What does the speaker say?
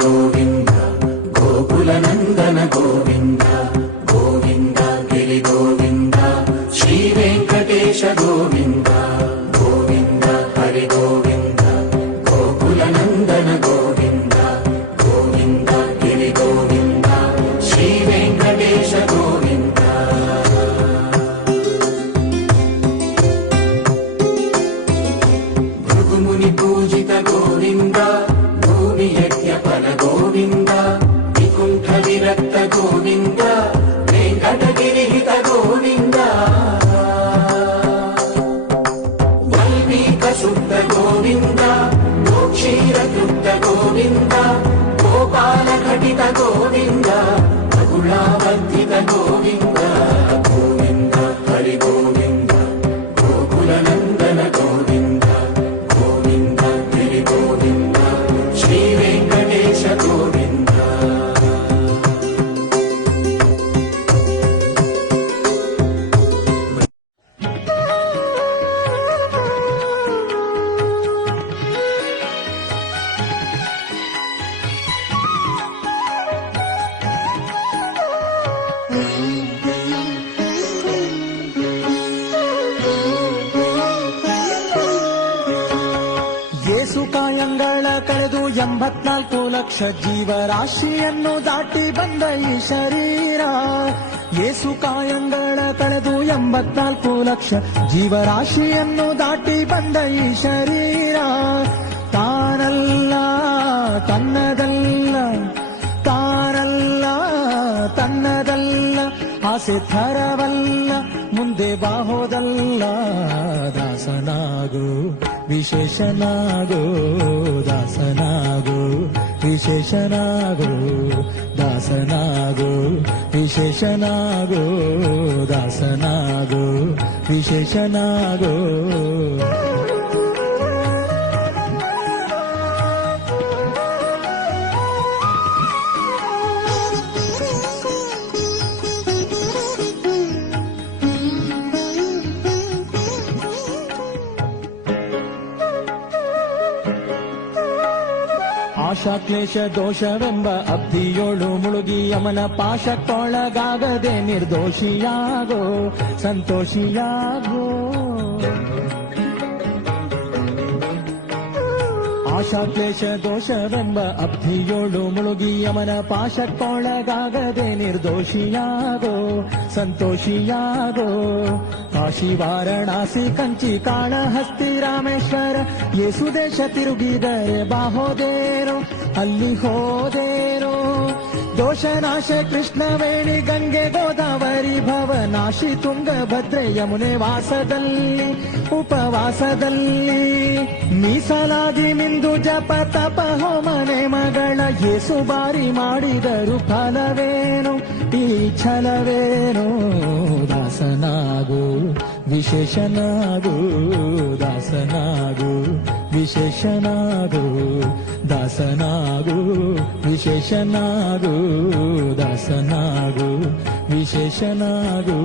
ಗೋವಿಂದ ಗೋಕುಲ ನಂದನ ಗೋವಿಂದ ಗೋವಿಂದ ಗಿರಿ ಗೋವಿಂದ ಶ್ರೀ ವೆಂಕಟೇಶ ಗೋವಿಂದ ಗೋವಿಂದ ಹರಿ ಗೋವಿಂದ ಗೋಕುಲ ನಂದನ ಗೋವಿಂದ ಗೋವಿಂದ ಗಿರಿ ಗೋವಿಂದ ಶ್ರೀ ವೆಂಕಟೇಶ ಗೋವಿಂದ. ಭೃಗುಮುನಿ ಪೂಜಿತ ಗೋವಿಂದ ಭೂಮಿ ಯಜ್ಞ ಫಲ ಗೋವಿಂದ ವಿಕುಂಠ ವಿರಕ್ತ ಗೋವಿಂದ ವೆಂಕಟಗಿರಿಹಿತ ಗೋವಿಂದ ವಲ್ಮೀಕ ಶುದ್ಧ ಗೋವಿಂದ ಗೋಕ್ಷೀರ ತೃಪ್ತ ಗೋವಿಂದ ಗೋಪಾಲ ಘಟಿತ ಗೋವಿಂದ ಬಗುಳಾವರ್ಧಿತ ಗೋವಿಂದ ಗೋವಿಂದ ಹರಿ ಗೋವಿಂದ ಗೋಕುಲ ನಂದನ ಗೋವಿಂದ ಗೋವಿಂದ ಗಿರಿ ಗೋವಿಂದ ಶ್ರೀ ವೆಂಕಟೇಶ ಗೋವಿಂದ. ಯೇಸು ಕಾಯಂಗಳ ಕಳೆದು 84 ಲಕ್ಷ ಜೀವರಾಶಿಯನ್ನು ದಾಟಿ ಬಂದ ಈ ಶರೀರ. ಯೇಸು ಕಾಯಂಗಳ ಕಳೆದು 84 ಲಕ್ಷ ಜೀವರಾಶಿಯನ್ನು ದಾಟಿ ಬಂದ ಈ ಶರೀರ. ತಾನಲ್ಲ ತನ್ನದಲ್ಲ, ತಾನಲ್ಲ ತನ್ನದಲ್ಲ, ಆಸೆ ಥರವಲ್ಲ, ಮುಂದೆ ಬಾಹೋದಲ್ಲ. ದಾಸನಾಗು ವಿಶೇಷನಾಗು, ದಾಸನಾಗು ವಿಶೇಷನಾಗು, ದಾಸನಾಗು ವಿಶೇಷನಾಗು, ದಾಸನಾಗು ವಿಶೇಷನಾಗು. ಆಶಾ ಕ್ಲೇಶ ದೋಷವೆಂಬ ಅಬ್ಧಿಯೋಳು ಮುಳುಗಿ ಯಮನ ಪಾಶಕ್ಕೊಳಗಾಗದೆ ನಿರ್ದೋಷಿಯಾಗೋ, ಸಂತೋಷಿಯಾಗೋ. ಆಶಾ ಕ್ಲೇಶ ದೋಷವೆಂಬ ಅಬ್ಧಿಯೋಳು ಮುಳುಗಿ ಯಮನ ಪಾಶಕ್ಕೊಳಗಾಗದೆ ನಿರ್ದೋಷಿಯಾಗೋ, ಸಂತೋಷಿಯಾಗೋ. ಕಾಶಿ ವಾರಣಾಸಿ ಕಂಚಿ ಕಾಳಹಸ್ತಿ ರಾಮೇಶ್ವರ ಯೇಸು ದೇಶ ತಿರುಗಿದರೆ ಬಾಹೋದೇನೋ, ಅಲ್ಲಿ ಹೋದೇನೋ. ದೋಷನಾಶ ಕೃಷ್ಣವೇಣಿ ಗಂಗೆ ಗೋದಾವರಿ ಭವನಾಶಿ ತುಂಗಭದ್ರೆ ಯಮುನೆ ವಾಸದಲ್ಲಿ ಉಪವಾಸದಲ್ಲಿ ಮೀಸಲಾಗಿ ಮಿಂದು ಜಪ ತಪ ಹೋಮನೆ ಮಗಳ ಯೇಸು ಬಾರಿ ಮಾಡಿದರು ಫಲವೇನು ಈ ಛಲವೇನು. ದಾಸನಾಗು ವಿಶೇಷನಾಗು, ದಾಸನಾಗು ವಿಶೇಷನಾಗು, ದಾಸನಾಗು ವಿಶೇಷನಾಗು, ದಾಸನಾಗು ವಿಶೇಷನಾಗು.